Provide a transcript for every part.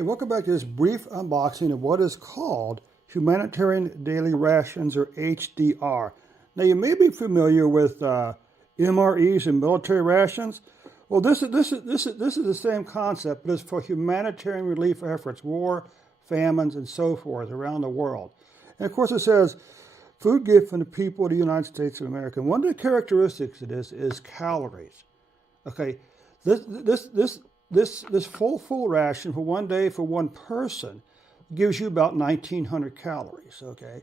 Hey, welcome back to this brief unboxing of what is called Humanitarian Daily Rations, or HDR. Now, you may be familiar with MREs and military rations. Well, this is the same concept, but it's for humanitarian relief efforts, war, famines, and so forth around the world. And of course, it says food gift from the people of the United States of America. And one of the characteristics of this is calories. Okay, this full ration for one day for one person gives you about 1,900 calories. Okay,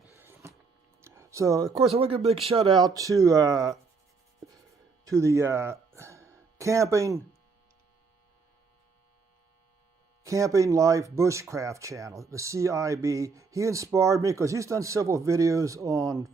so of course I want to give a big shout out to the Camping Life Bushcraft channel, the CIB. He inspired me because he's done several videos on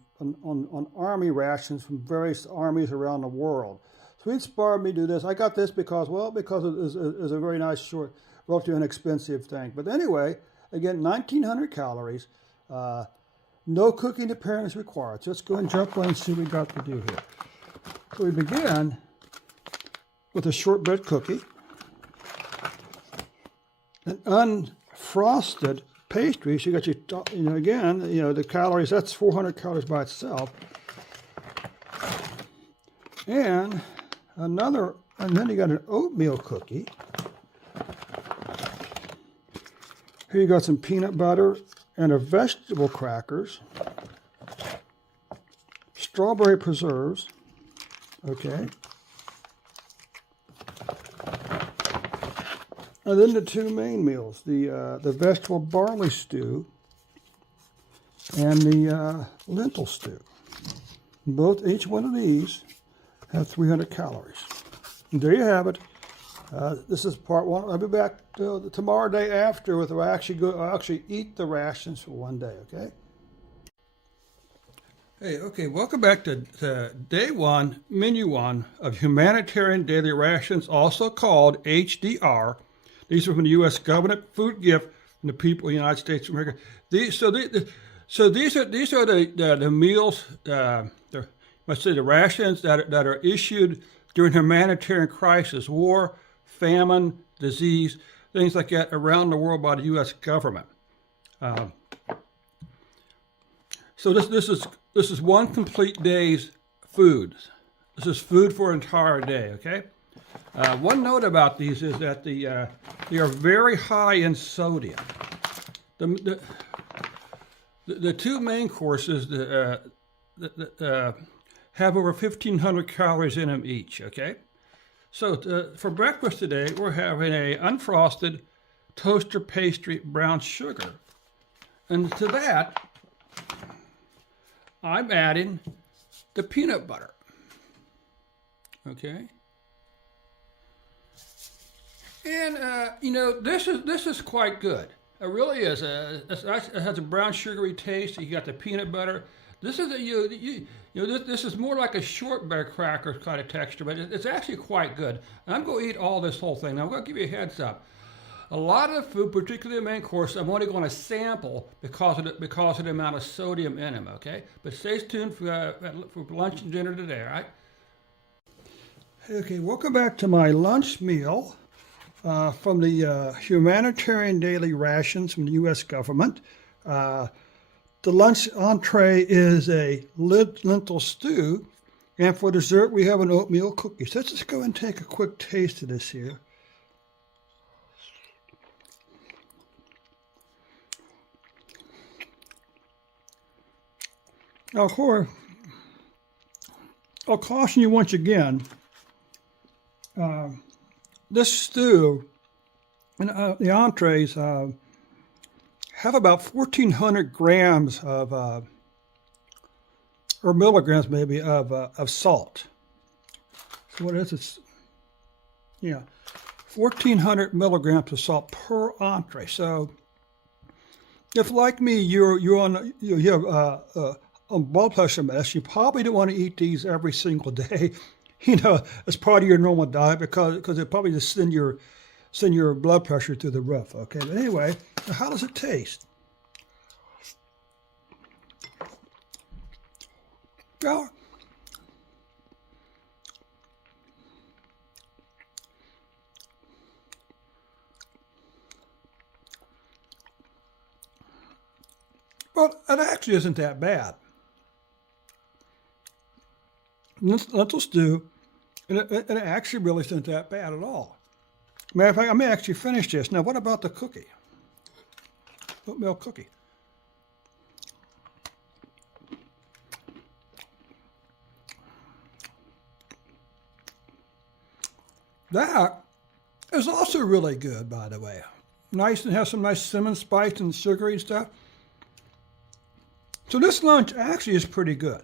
army rations from various armies around the world. So he inspired me to do this. I got this because it is a very nice, short, relatively inexpensive thing. But anyway, again, 1,900 calories. No cooking to pairing is required. So let's go and jump on and see what we got to do here. So we begin with a shortbread cookie, an unfrosted pastry. So you got the calories. That's 400 calories by itself, and then you got an oatmeal cookie. Here you got some peanut butter and a vegetable crackers, strawberry preserves. Okay. And then the two main meals, the vegetable barley stew and the lentil stew. Each one of these have 300 calories. And there you have it. This is part one. I'll be back tomorrow, day after, with I'll actually eat the rations for one day. Okay. Hey, okay. Welcome back to day one, menu one of Humanitarian Daily Rations, also called HDR. These are from the U.S. government, food gift from the people of the United States of America. These are the meals. Let's say the rations that are issued during humanitarian crisis, war, famine, disease, things like that around the world by the U.S. government. So this is one complete day's food. This is food for an entire day. Okay. One note about these is that they are very high in sodium. The two main courses have over 1,500 calories in them each. Okay, so for breakfast today we're having a unfrosted toaster pastry brown sugar, and to that I'm adding the peanut butter. Okay. And this is quite good. It really is. It has a brown sugary taste. You got the peanut butter. This is this is more like a shortbread cracker kind of texture, but it's actually quite good. And I'm going to eat all this whole thing. Now I'm going to give you a heads up. A lot of the food, particularly the main course, I'm only going to sample because of the amount of sodium in them. Okay, but stay tuned for lunch and dinner today. All right. Okay, welcome back to my lunch meal. From the Humanitarian Daily Rations from the U.S. government. The lunch entree is a lentil stew, and for dessert we have an oatmeal cookie. So let's just go and take a quick taste of this here. Now, of course, I'll caution you once again. This stew and the entrees have about 1,400 grams of, or milligrams maybe, of salt. So what is it? Yeah, 1,400 milligrams of salt per entree. So if, like me, you have blood pressure mess, you probably don't want to eat these every single day. As part of your normal diet, because it probably just send your blood pressure through the roof. Okay, but anyway, how does it taste? Well, Well, it actually isn't that bad. Lentil stew, and it actually really isn't that bad at all. Matter of fact, I may actually finish this. Now, what about the cookie? Oatmeal cookie. That is also really good, by the way. Nice, and has some nice cinnamon spice and sugary stuff. So this lunch actually is pretty good.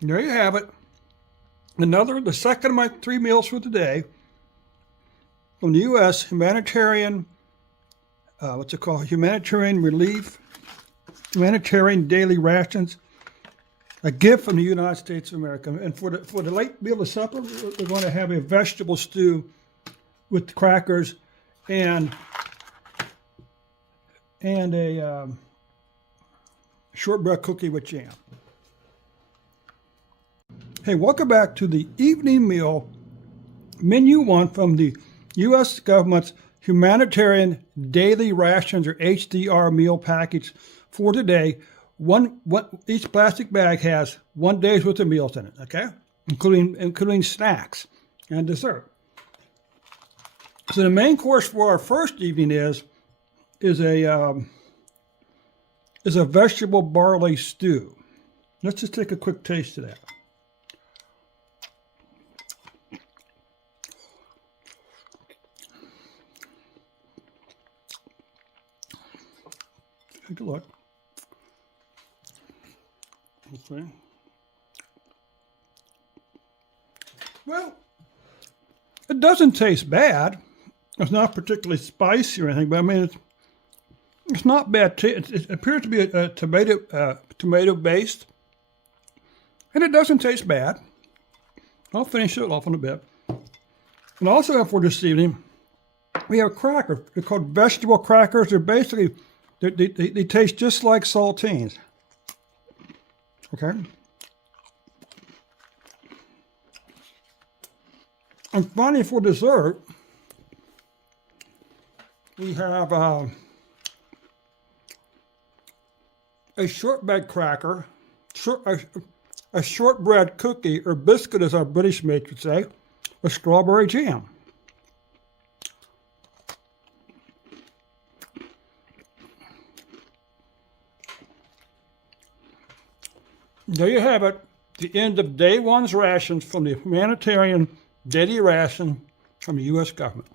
And there you have it. The second of my 3 meals for today from the U.S. Humanitarian, Humanitarian Relief, Humanitarian Daily Rations, a gift from the United States of America. And for the late meal of supper, we're going to have a vegetable stew with crackers and a shortbread cookie with jam. Hey, welcome back to the evening meal, menu 1 from the U.S. government's Humanitarian Daily Rations, or HDR meal package for today. Each plastic bag has 1 day's worth of meals in it, okay? Including snacks and dessert. So the main course for our first evening is a vegetable barley stew. Let's just take a quick taste of that. Take a look. Okay. Well, it doesn't taste bad. It's not particularly spicy or anything, but I mean, it's not bad. It appears to be a tomato based, and it doesn't taste bad. I'll finish it off in a bit. And also for this evening, we have crackers. They're called vegetable crackers. They're basically, they taste just like saltines. Okay. And finally, for dessert, we have a shortbread cracker, a shortbread cookie, or biscuit as our British mates would say, with strawberry jam. There you have it, the end of day 1's rations from the Humanitarian Daily Ration from the U.S. government.